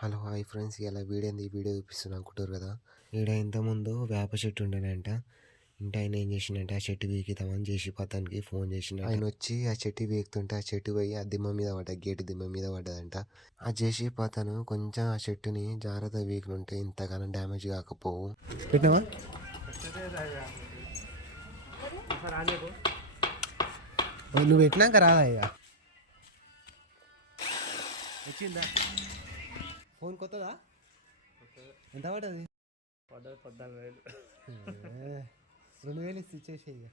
Hello hi friends, ఇలా video చూపిస్తున్నా అనుకుంటారు కదా. ఈడ ఇంతకుముందు వేప చెట్టు ఉండేనంట. ఇంటి ఆయన ఏం చేసిండంటే ఆ చెట్టు వీకిద్దామని జేసీబీ అతనికి ఫోన్ చేసిన. ఆయన వచ్చి ఆ చెట్టు వీకుతుంటే ఆ చెట్టు పోయి ఆ దిమ్మ మీద పడ్డ, గేటు దిమ్మ మీద పడ్డదంట. ఆ జేసీబీ అతను కొంచెం ఆ చెట్టుని జాగ్రత్త వీకులుంటే ఇంతగానం డ్యామేజ్ కాకపోవు. పెట్టినావా? నువ్వు పెట్టినాక రాదా ఇక వచ్చిందా? ఫోన్ కొత్తదా? ఎంత పడ్డది? 14,000. 2,000 ఇచ్చేసి ఇక.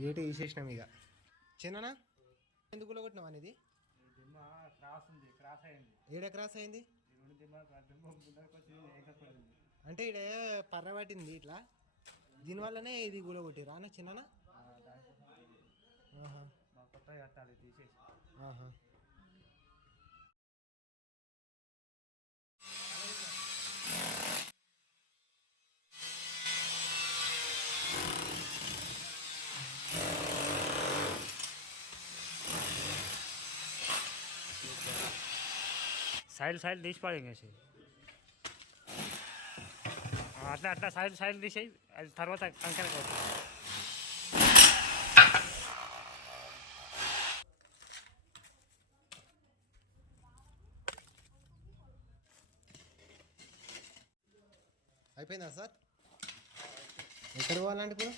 గేటు తీసేసినాం ఇక. చిన్న ఎందుకు కొట్టినాం అనేది ఏడ క్రాస్ అయింది అంటే ఇడే పర్ర పట్టింది ఇట్లా, దీనివల్లనే ఇది కూడా కొట్టిరా అన్న చిన్న. साइड తీసి పడేంगे అట్లా సైడ్ తీసేయి, అది తర్వాత కంకర అయిపోయిందా సార్? ఎక్కడ పోవాలంటే ఇప్పుడు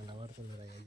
అలా పడుతున్నారు అయ్యా.